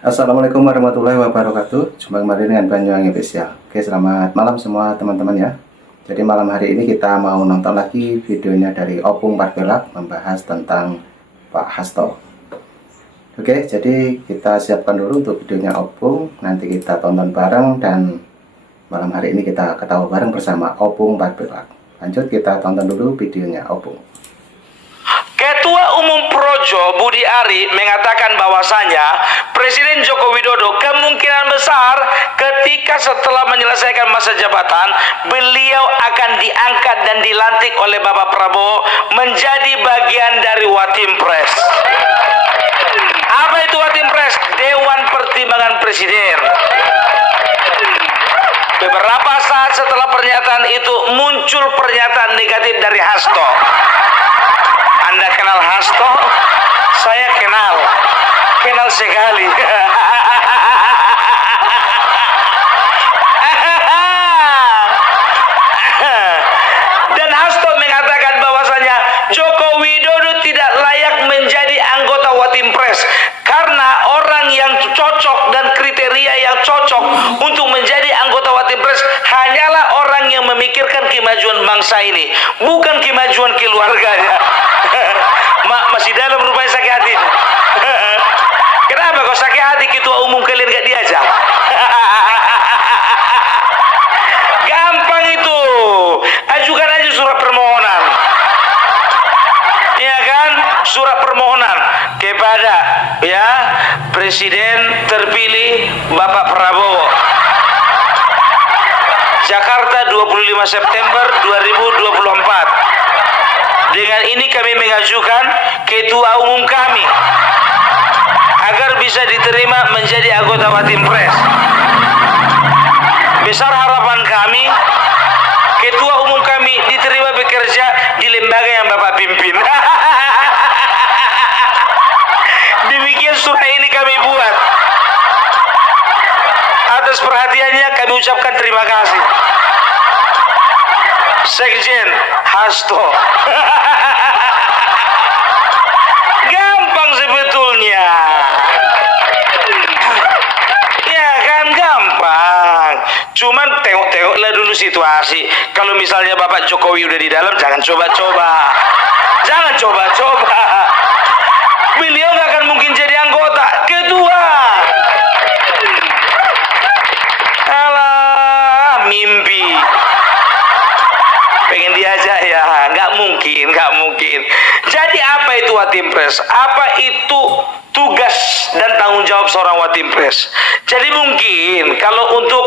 Assalamualaikum warahmatullahi wabarakatuh. Jumpa kembali dengan Banyuwangi Official. Oke, selamat malam semua teman-teman ya. Jadi malam hari ini kita mau nonton lagi videonya dari Opung Parpelak membahas tentang Pak Hasto. Oke, jadi kita siapkan dulu untuk videonya Opung. Nanti kita tonton bareng dan malam hari ini kita ketawa bareng bersama Opung Parpelak. Lanjut kita tonton dulu videonya Opung. Ketua Umum Projo Budi Ari mengatakan bahwasanya Presiden Joko Widodo kemungkinan besar ketika setelah menyelesaikan masa jabatan beliau akan diangkat dan dilantik oleh Bapak Prabowo menjadi bagian dari Watimpres. Apa itu Watimpres? Dewan Pertimbangan Presiden. Beberapa saat setelah pernyataan itu muncul pernyataan negatif dari Hasto. Anda kenal Hasto? Saya kenal sekali. Dan Hasto mengatakan bahwasanya Joko Widodo tidak layak menjadi anggota Watimpres karena orang yang cocok dan kriteria yang cocok untuk menjadi anggota Watimpres hanyalah orang yang memikirkan kemajuan bangsa ini, bukan kemajuan keluarganya. Masih dalam rupanya sakit hati. Kenapa kau sakit hati ketua umum kalian gak diajak? Gampang itu, ajukan aja surat permohonan, ya kan, surat permohonan kepada ya Presiden terpilih Bapak Prabowo. Jakarta 25 September 2024. Dengan ini kami mengajukan ketua umum kami agar bisa diterima menjadi anggota Watimpres. Besar harapan kami ketua umum kami diterima bekerja di lembaga yang Bapak pimpin. Demikian surat ini kami buat. Atas perhatiannya kami ucapkan terima kasih. Sekjen Hasto. Gampang sebetulnya. Ya kan, gampang. Cuman tengok-tengoklah dulu situasi. Kalau misalnya Bapak Jokowi udah di dalam, jangan coba-coba. Jangan coba-coba. Beliau nggak akan mungkin jadi anggota. Kedua, alah, mimpi. Pengen diajak ya, nggak mungkin. Jadi apa itu Watimpres? Apa itu tugas dan tanggung jawab seorang Watimpres? Jadi mungkin kalau untuk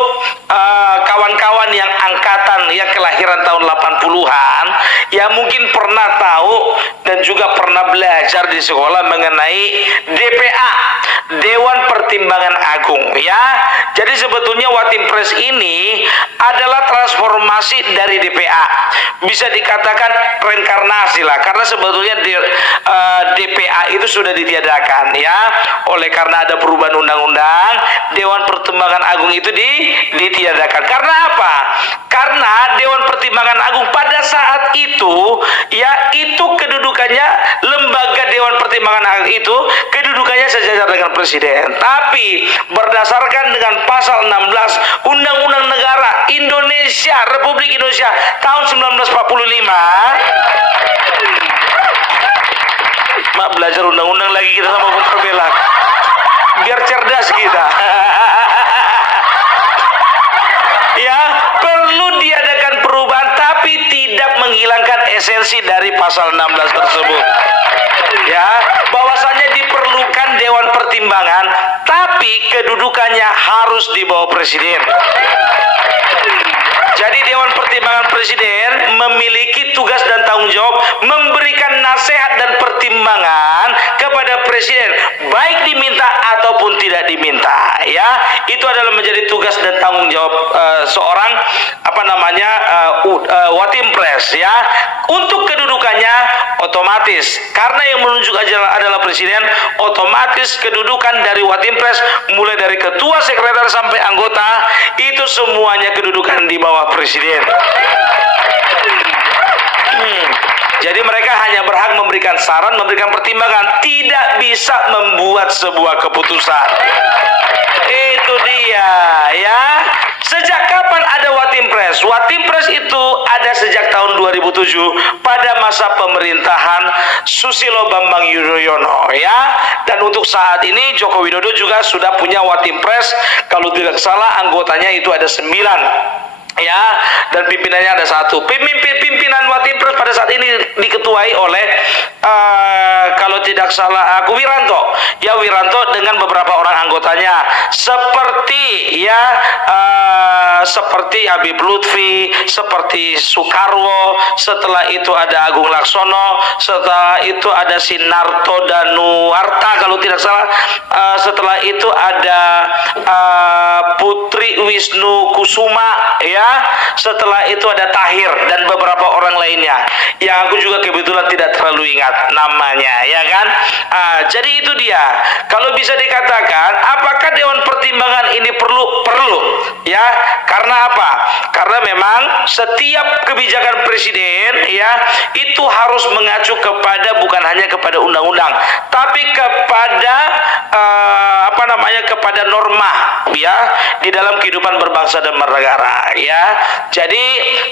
kawan-kawan yang angkatan yang kelahiran tahun 80-an, ya mungkin pernah tahu dan juga pernah belajar di sekolah mengenai DPA, Dewan Pertimbangan Agung ya. Jadi sebetulnya Watimpres ini adalah transformasi dari DPA. Bisa dikatakan reinkarnasi lah, karena sebetulnya DPA itu sudah ditiadakan ya. Oleh karena ada perubahan undang-undang, Dewan Pertimbangan Agung itu ditiadakan. Karena apa? Karena Dewan Pertimbangan Agung pada saat itu ya, itu kedudukannya, lembaga Dewan Pertimbangan Agung itu kedudukannya sejajar dengan presiden. Tapi berdasarkan dengan pasal 16 Undang-Undang Negara Indonesia, Republik Indonesia tahun 1945. Mak, belajar undang-undang lagi kita sama Bung Parpelak, biar cerdas kita. Ya, perlu diadakan perubahan tapi tidak menghilangkan esensi dari pasal 16 tersebut. Ya, bahwasanya diperlukan Dewan Pertimbangan tapi kedudukannya harus di bawah presiden. Jadi Dewan Pertimbangan Presiden memiliki tugas dan tanggung jawab memberikan nasihat dan pertimbangan kepada presiden, baik diminta ataupun tidak diminta ya. Itu adalah menjadi tugas dan tanggung jawab seorang Watimpres ya. Untuk kedudukannya otomatis, karena yang menunjuk adalah presiden, otomatis kedudukan dari Watimpres mulai dari ketua, sekretaris sampai anggota itu semuanya kedudukan di bawah presiden. Jadi mereka hanya berhak memberikan saran, memberikan pertimbangan, tidak bisa membuat sebuah keputusan. Itu dia ya. Sejak kapan ada Watimpres? Watimpres itu ada sejak tahun 2007 pada masa pemerintahan Susilo Bambang Yudhoyono ya. Dan untuk saat ini Joko Widodo juga sudah punya Watimpres. Kalau tidak salah anggotanya itu ada 9 ya, dan pimpinannya ada 1. Pimpinan Watimpres pada saat ini diketuai oleh kalau tidak salah aku Wiranto ya, Wiranto dengan beberapa orang anggotanya seperti ya seperti Habib Lutfi, seperti Soekarwo, setelah itu ada Agung Laksono, setelah itu ada Sinarto Danuarta kalau tidak salah, setelah itu ada Putri Wisnu Kusuma ya, setelah itu ada Tahir dan beberapa orang lainnya yang aku juga kebetulan tidak terlalu ingat namanya ya kan. Jadi itu dia, kalau bisa dikatakan apakah Dewan Pertimbangan ini perlu ya, karena apa? Karena memang setiap kebijakan presiden ya itu harus mengacu kepada, bukan hanya kepada undang-undang, tapi kepada kepada norma ya di dalam kehidupan berbangsa dan bernegara ya. Jadi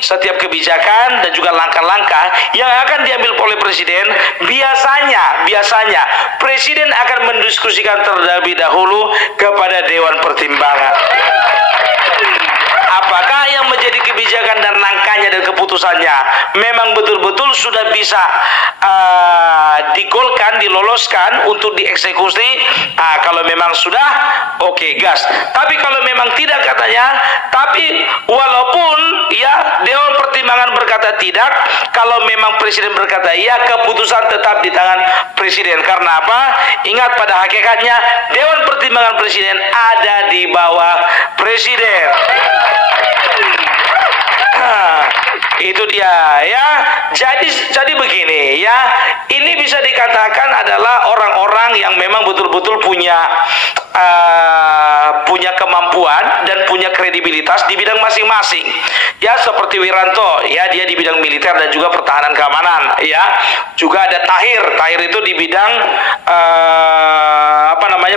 setiap kebijakan dan juga langkah-langkah yang akan diambil oleh presiden biasanya presiden akan mendiskusikan terlebih dahulu kepada Dewan Pertimbangan. Apakah yang menjadi kebijakan dan langkahnya dan keputusannya memang betul-betul sudah bisa digolkan, diloloskan untuk dieksekusi? Kalau memang sudah, oke, gas. Tapi kalau memang tidak katanya, tapi walaupun ya Dewan Pertimbangan berkata tidak, kalau memang presiden berkata ya, keputusan tetap di tangan presiden. Karena apa? Ingat, pada hakikatnya Dewan Pertimbangan presiden ada di bawah presiden. Itu dia ya. Jadi begini ya, ini bisa dikatakan adalah orang-orang yang memang betul-betul punya kemampuan dan punya kredibilitas di bidang masing-masing ya, seperti Wiranto ya, dia di bidang militer dan juga pertahanan keamanan ya. Juga ada Tahir itu di bidang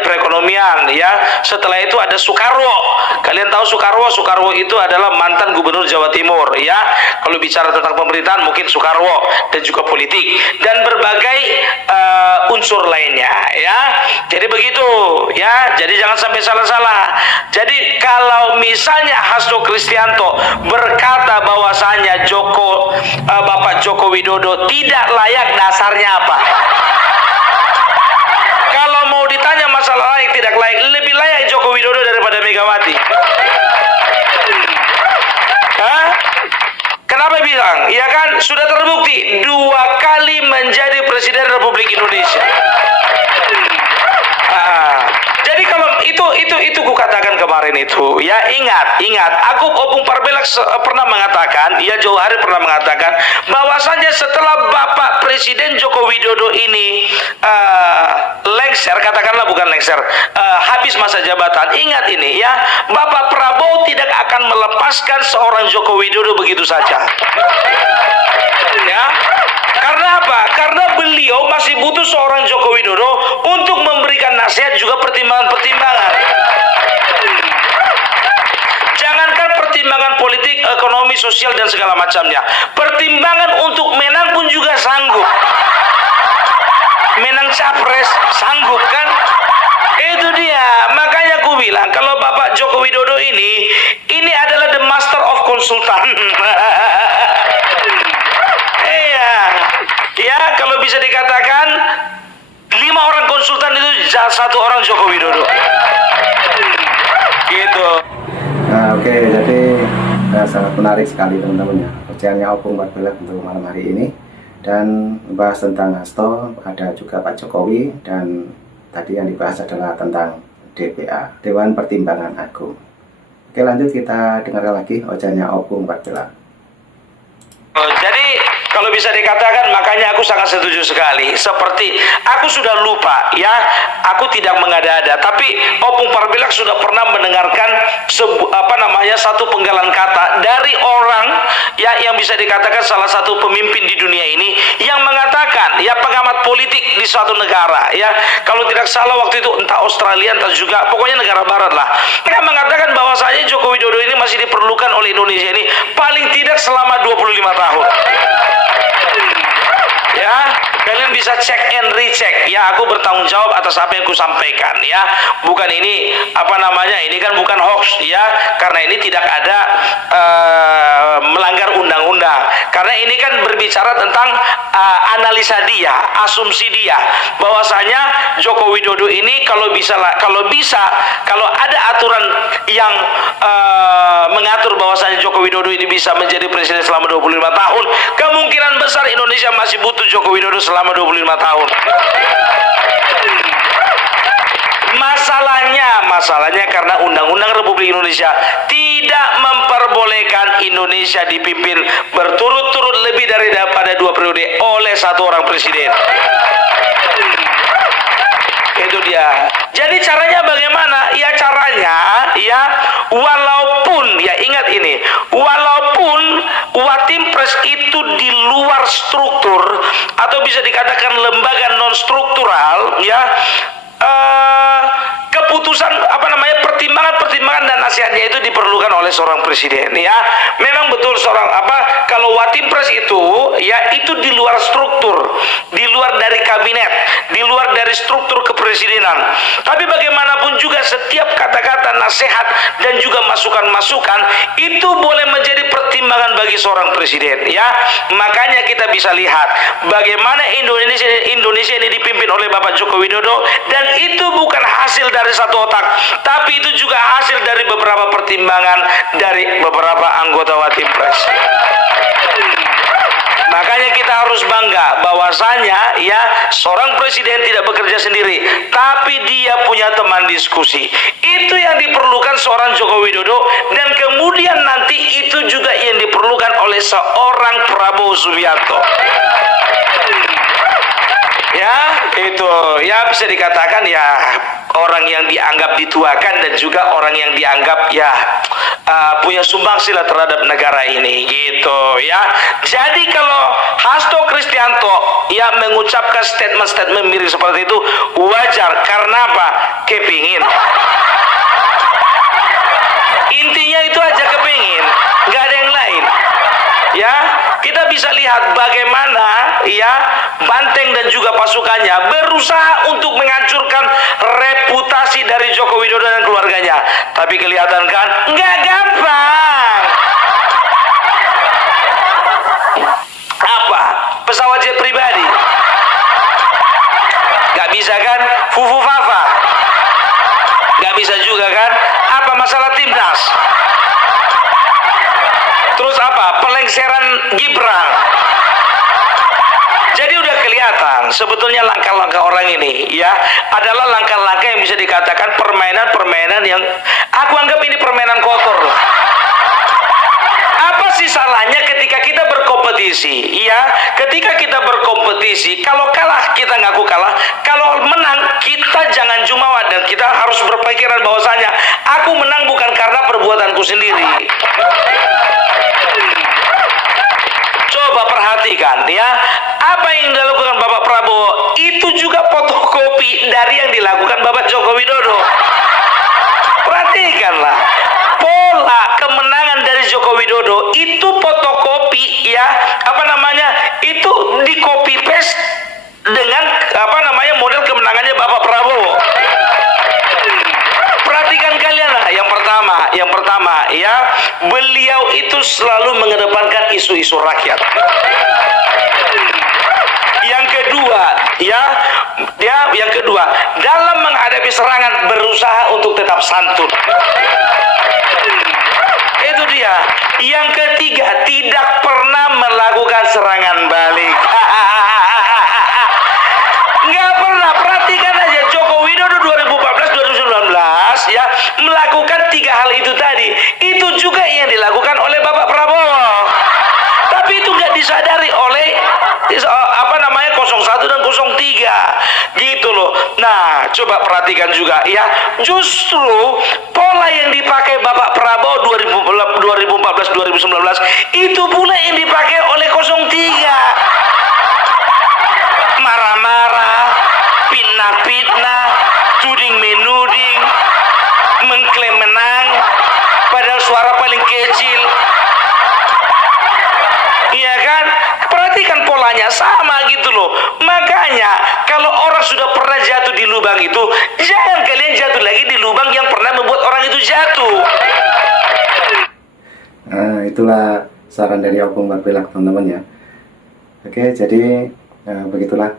perekonomian ya. Setelah itu ada Soekarwo. Kalian tahu Soekarwo itu adalah mantan gubernur Jawa Timur ya. Kalau bicara tentang pemerintahan mungkin Soekarwo, dan juga politik dan berbagai unsur lainnya ya. Jadi begitu ya. Jadi jangan sampai salah-salah. Jadi kalau misalnya Hasto Kristianto berkata bahwasanya Bapak Joko Widodo tidak layak, dasarnya apa? Kalau mau ditanya masalah layak tidak layak, lebih layak Joko Widodo daripada Megawati. Kenapa bilang? Ya kan sudah terbukti 2 kali menjadi Presiden Republik Indonesia. Jadi kalau itu kukatakan kemarin itu ya, ingat aku Opung Parbelak pernah mengatakan ya, jauh hari pernah mengatakan bahwasanya setelah Bapak Presiden Joko Widodo ini lengser, katakanlah bukan lengser, habis masa jabatan, ingat ini ya, Bapak Prabowo tidak akan melepaskan seorang Joko Widodo begitu saja ya. Karena apa? Karena beliau masih butuh seorang Joko Widodo untuk memberikan nasihat juga pertimbangan-pertimbangan. Jangankan pertimbangan politik, ekonomi, sosial dan segala macamnya, pertimbangan untuk menang pun juga sanggup. Menang capres sanggup kan? Itu dia. Makanya aku bilang kalau Bapak Joko Widodo ini adalah the master of consultant. Ya, kalau bisa dikatakan 5 orang konsultan itu 1 orang Joko Widodo. Gitu. Nah, oke, jadi sangat menarik sekali teman-teman ya, ocehannya Opung Parbelak untuk malam hari ini, dan membahas tentang Hasto, ada juga Pak Jokowi, dan tadi yang dibahas adalah tentang DPA, Dewan Pertimbangan Agung. Oke, lanjut kita dengar lagi ocehannya Opung Parbelak. Jadi kalau bisa dikatakan, makanya aku sangat setuju sekali. Seperti aku sudah lupa ya, aku tidak mengada-ada, tapi Opung Parbilak sudah pernah mendengarkan satu penggalan kata dari orang ya yang bisa dikatakan salah satu pemimpin di dunia ini, yang mengatakan ya, pengamat politik di suatu negara ya, kalau tidak salah waktu itu entah Australia entah juga pokoknya negara barat lah, mereka mengatakan bahwasanya Joko Widodo ini masih diperlukan oleh Indonesia ini paling tidak selama 25 tahun. Ya, kalian bisa cek and recheck ya, aku bertanggung jawab atas apa yang aku sampaikan ya, bukan ini ini kan bukan hoax ya, karena ini tidak ada melanggar undang-undang, karena ini kan berbicara tentang analisa dia, asumsi dia bahwasanya Joko Widodo ini kalau ada aturan yang mengatur bahwasanya Joko Widodo ini bisa menjadi presiden selama 25 tahun, kemungkinan besar Indonesia masih butuh Joko Widodo selama 25 tahun. Masalahnya karena Undang-Undang Republik Indonesia tidak memperbolehkan Indonesia dipimpin berturut-turut lebih daripada 2 periode oleh satu orang presiden. Itu dia. Jadi caranya bagaimana? Ya caranya ya, walaupun ya ingat ini, walaupun Watimpres itu di luar struktur atau bisa dikatakan lembaga non struktural ya, keputusan pertimbangan dan nasihatnya itu diperlukan oleh seorang presiden ya. Memang betul kalau Watimpres itu ya, itu di luar struktur, di luar dari kabinet, di luar dari struktur kepresidenan. Tapi bagaimanapun juga setiap kata-kata nasihat dan juga masukan-masukan itu boleh menjadi pertimbangan bagi seorang presiden ya. Makanya kita bisa lihat bagaimana Indonesia ini dipimpin oleh Bapak Joko Widodo, dan itu bukan hasil dari satu otak, tapi itu juga hasil dari beberapa pertimbangan dari beberapa anggota Watimpres. Makanya kita harus bangga bahwasanya ya, seorang presiden tidak bekerja sendiri, tapi dia punya teman diskusi. Itu yang diperlukan seorang Joko Widodo, dan kemudian nanti itu juga yang diperlukan oleh seorang Prabowo Subianto. Ya, itu ya bisa dikatakan ya, orang yang dianggap dituakan dan juga orang yang dianggap ya punya sumbangsi lah terhadap negara ini gitu ya. Jadi kalau Hasto Kristianto ya mengucapkan statement-statement mirip seperti itu, wajar. Karena apa? Kepingin. Intinya itu aja, kepingin, nggak ada yang lain ya. Kita bisa lihat bagaimana ya Banteng dan juga pasukannya berusaha untuk menghancurkan reputasi dari Joko Widodo dan keluarganya. Tapi kelihatan kan nggak gampang. Apa? Pesawat jet pribadi? Nggak bisa kan? Fufu Fafa? Nggak bisa juga kan? Apa masalah timnas? Terus apa? Pelengseran Gibran. Jadi udah kelihatan sebetulnya langkah-langkah orang ini ya adalah langkah-langkah yang bisa dikatakan permainan-permainan yang aku anggap ini permainan kotor lah. Apa sih salahnya ketika kita berkompetisi ya? Ketika kita berkompetisi, kalau kalah kita ngaku kalah, kalau menang kita jangan jumawa, dan kita harus berpikiran bahwasanya aku menang bukan karena perbuatanku sendiri. Coba perhatikan ya, apa yang dilakukan Bapak Prabowo itu juga fotokopi dari yang dilakukan Bapak Joko Widodo. Perhatikanlah pola kemenangan dari Joko Widodo itu fotokopi ya, itu di copy paste dengan model kemenangannya Bapak Prabowo. Perhatikan kalian lah, yang pertama ya, beliau itu selalu mengedepankan isu-isu rakyat. Yang kedua, dalam menghadapi serangan berusaha untuk tetap santun. Itu dia. Yang ketiga, tidak pernah melakukan serangan balik. Nggak pernah. Perhatikan aja Joko Widodo 2014-2019 ya, melakukan 3 hal itu tadi. Itu juga yang dilakukan oleh Bapak Prabowo. Tapi itu nggak disadari oleh Nah, coba perhatikan juga ya. Justru pola yang dipakai Bapak Prabowo 2014-2019 itu pula yang dipakai oleh 03. Marah-marah, fitnah-fitnah, tuding menuding, mengklaim menang, padahal suara paling kecil. Iya kan? Perhatikan polanya sama gitu loh. Makanya kalau orang sudah pernah jatuh di lubang itu, jangan kalian jatuh lagi di lubang yang pernah membuat orang itu jatuh. Nah, itulah saran dari Opung Barbelak, teman-teman ya. Oke, jadi begitulah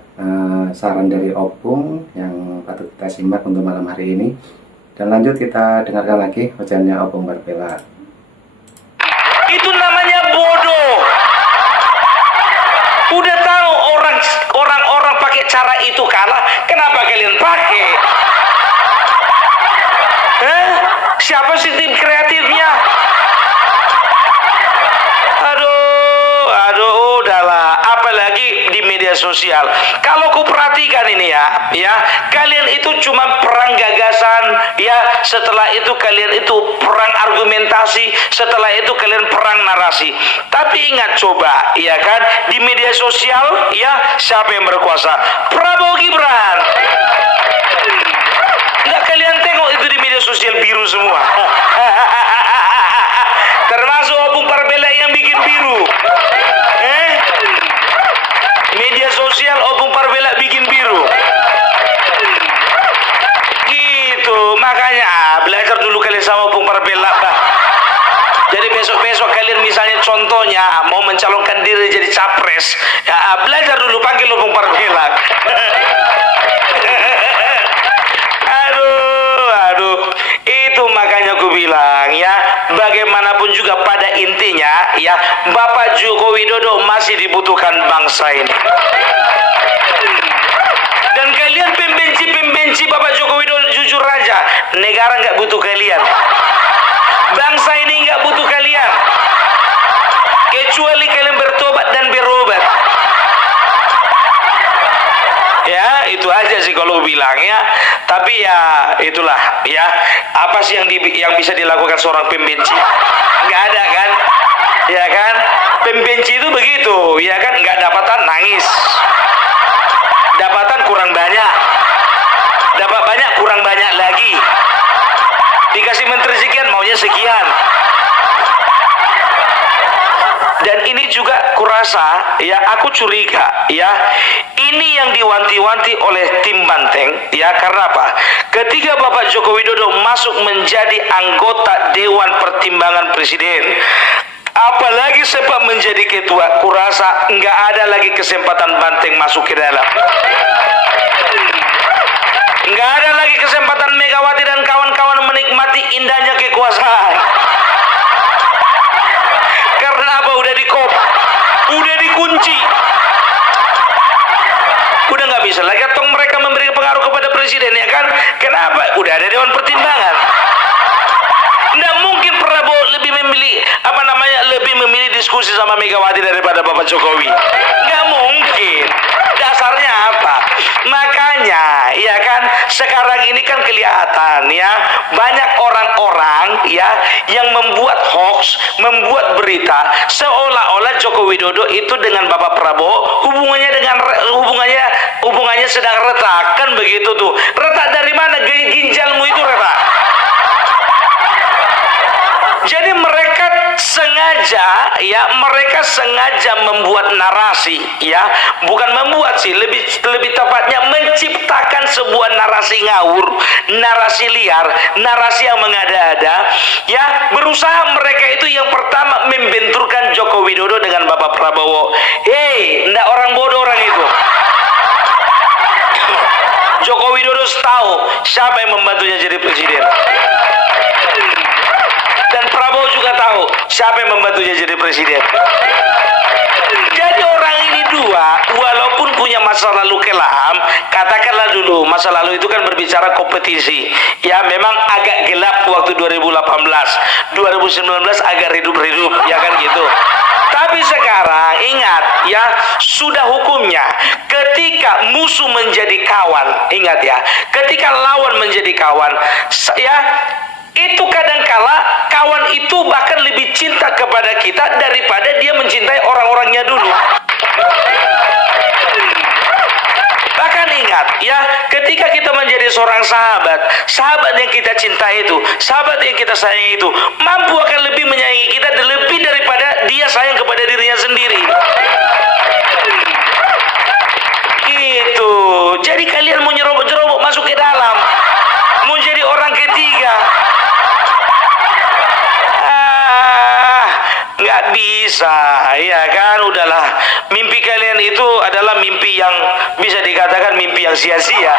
saran dari Opung yang patut kita simak untuk malam hari ini. Dan lanjut kita dengarkan lagi ucapannya Opung Barbelak. Itu namanya bodoh. Udah tahu orang-orang pakai cara itu kalah, kenapa kalian pakai? Siapa sih tim kreatifnya? Aduh, udahlah. Apalagi di media sosial. Kalau ku perhatikan ini ya, kalian itu cuma perang gagasan, ya. Setelah itu kalian itu perang argumentasi, setelah itu kalian perang narasi. Tapi ingat coba, ya kan, di media sosial, ya, siapa yang berkuasa? Prabowo Gibran. Nggak kalian tengok itu di media sosial biru semua. Termasuk Opung Barbelak yang bikin biru. Media sosial Opung Barbelak bikin biru. Gitu, makanya belajar dulu kalian sama Opung Barbelak. Jadi besok-besok kalian misalnya contohnya mau mencalonkan diri jadi capres, ya belajar dulu panggil Opung Barbelak. Aduh, itu makanya aku bilang ya, bagaimanapun juga pada intinya ya, Bapak Joko Widodo masih dibutuhkan bangsa ini. Dan kalian pembenci Bapak Joko Widodo, jujur aja, negara nggak butuh kalian, bangsa ini nggak butuh kalian, kecuali kalian bertobat dan berobat. Ya, itu aja sih kalau bilang ya. Tapi ya itulah ya, apa sih yang bisa dilakukan seorang pembenci? Nggak ada kan? Ya kan? Pembenci itu begitu, ya kan? Nggak dapatan nangis, dapatan kurang banyak, dapat banyak kurang banyak lagi, dikasih menteri sekian maunya sekian. Dan ini juga kurasa ya, aku curiga ya, ini yang diwanti-wanti oleh tim Banteng ya. Karena apa? Ketika Bapak Joko Widodo masuk menjadi anggota Dewan Pertimbangan Presiden, apalagi sempat menjadi ketua, kurasa nggak ada lagi kesempatan Banteng masuk ke dalam. Nggak ada lagi kesempatan Megawati dan kawan-kawan menikmati indahnya kekuasaan. Karena apa? Udah dikunci, udah nggak bisa lagi tong mereka memberi pengaruh kepada presiden, ya kan? Kenapa? Udah ada Dewan Pertimbangan. Nggak mungkin Prabowo lebih memilih diskusi sama Megawati daripada Bapak Jokowi. Nggak mungkin. Dasarnya apa? Makanya ya kan, sekarang ini kan kelihatan ya, banyak orang-orang ya yang membuat hoax, membuat berita seolah-olah Joko Widodo itu dengan Bapak Prabowo hubungannya sedang retak, kan begitu tuh. Retak dari mana? Ginjalmu itu retak. Jadi mereka sengaja membuat narasi ya, bukan membuat sih, lebih tepatnya menciptakan sebuah narasi ngawur, narasi liar, narasi yang mengada-ada ya. Berusaha mereka itu yang pertama membenturkan Joko Widodo dengan Bapak Prabowo. Ndak orang bodoh orang itu. Joko Widodo tahu siapa yang membantunya jadi presiden. Dan Prabowo juga tahu siapa yang membantunya jadi presiden. Jadi orang ini dua, walaupun punya masa lalu kelam, katakanlah dulu masa lalu itu kan berbicara kompetisi. Ya memang agak gelap waktu 2018, 2019 agak redup-redup, ya kan gitu. Tapi Tapi sekarang ingat ya, sudah hukumnya. Ketika musuh menjadi kawan, ingat ya, ketika lawan menjadi kawan, ya, itu kadangkala kawan itu bahkan lebih cinta kepada kita daripada dia mencintai orang-orangnya dulu. Bahkan ingat ya, ketika kita menjadi seorang sahabat, sahabat yang kita cintai itu, sahabat yang kita sayangi itu, mampu akan lebih menyayangi kita lebih daripada dia sayang kepada dirinya sendiri. Gitu. Jadi kalian mau nyerobot-nyerobot masuk ke dalam, mau jadi orang ketiga, nggak bisa, ya kan? Udahlah, mimpi kalian itu adalah mimpi yang bisa dikatakan mimpi yang sia-sia.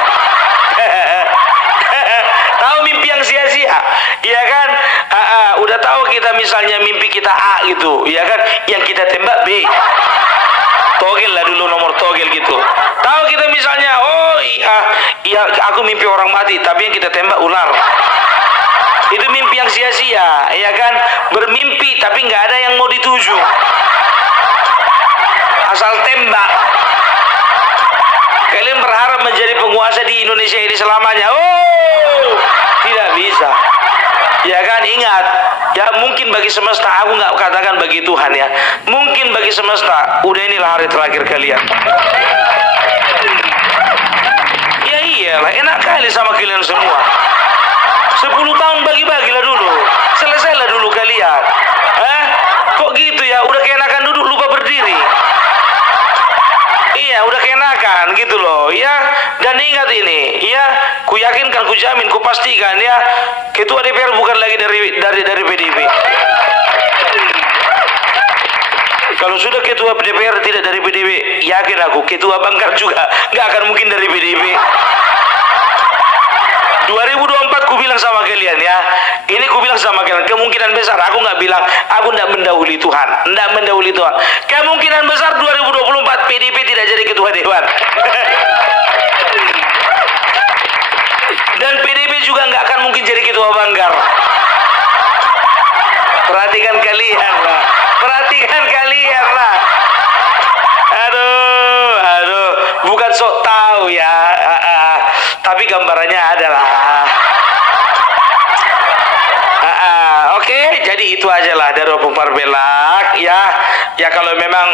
Tahu mimpi yang sia-sia, ya kan? Udah tahu kita misalnya mimpi kita A gitu, ya kan? Yang kita tembak B, togel lah dulu, nomor togel gitu. Tahu kita misalnya, oh iya, aku mimpi orang mati, tapi yang kita tembak ular. Itu mimpi yang sia-sia, ya kan? Bermimpi tapi nggak ada yang mau dituju, asal tembak. Kalian berharap menjadi penguasa di Indonesia ini selamanya? Oh, tidak bisa. Ya kan, ingat ya, mungkin bagi semesta, aku nggak katakan bagi Tuhan ya, mungkin bagi semesta, udah inilah hari terakhir kalian. Ya iyalah, enak kali sama kalian semua. 10 tahun bagi-bagilah dulu, selesailah dulu kalian. Kok gitu ya, udah keenakan duduk lupa berdiri. Iya, udah keenakan gitu loh ya. Dan ingat ini ya, ku yakinkan, ku jamin, ku pastikan ya, ketua DPR bukan lagi dari PDIP. Kalau sudah ketua DPR tidak dari PDIP, yakin aku ketua banggar juga nggak akan mungkin dari PDIP. 2024 ku bilang sama kalian ya, ini ku bilang sama kalian, kemungkinan besar, aku nggak bilang, aku nggak mendahului Tuhan, nggak mendahului Tuhan. Kemungkinan besar 2024 PDIP tidak jadi ketua dewan. Dan PDIP juga nggak akan mungkin jadi ketua banggar. Perhatikan kalian lah, perhatikan kalian lah. Aduh, bukan sok tahu ya, tapi gambarannya adalah. Oke, jadi itu aja lah dari Opung Parbelak ya. Ya kalau memang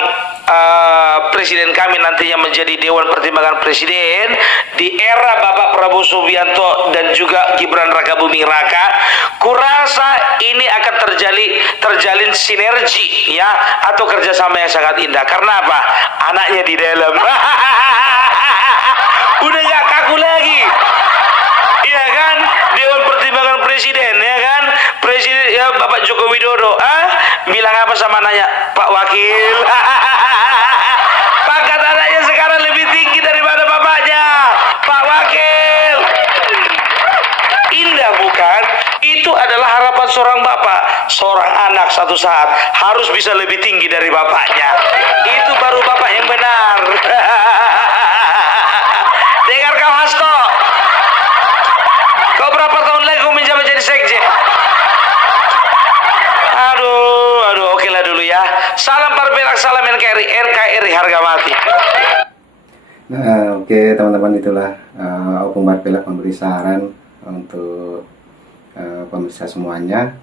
presiden kami nantinya menjadi Dewan Pertimbangan Presiden di era Bapak Prabowo Subianto dan juga Gibran Rakabuming Raka, kurasa ini akan terjalin sinergi ya, atau kerjasama yang sangat indah. Karena apa? Anaknya di dalam. Udah nggak kaku lagi, ya kan? Dewan Pertimbangan Presiden, ya kan? Presiden ya, Bapak Joko Widodo, bilang apa sama anaknya? Pak Wakil. Pangkat anaknya sekarang lebih tinggi daripada bapaknya, Pak Wakil. Indah bukan? Itu adalah harapan seorang bapak, seorang anak satu saat harus bisa lebih tinggi dari bapaknya. Itu baru bapak yang benar. Dengar kau Hasto, kau berapa tahun lagi kau menjabat jadi sekjen? Aduh, oke lah dulu ya. Salam Parbelak, salam NKRI harga mati. Nah, oke teman-teman, itulah Opung Parbelak memberi saran untuk pemirsa semuanya.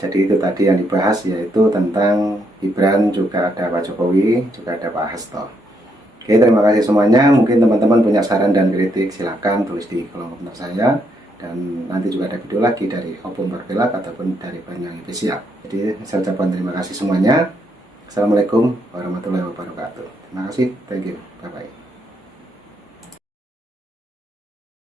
Jadi itu tadi yang dibahas, yaitu tentang Gibran, juga ada Pak Jokowi, juga ada Pak Hasto. Oke, terima kasih semuanya. Mungkin teman-teman punya saran dan kritik, silahkan tulis di kolom komentar saya. Dan nanti juga ada video lagi dari Opung Parbelak ataupun dari Banyuwangi Official. Jadi saya ucapkan terima kasih semuanya. Assalamualaikum warahmatullahi wabarakatuh. Terima kasih, thank you, bye-bye.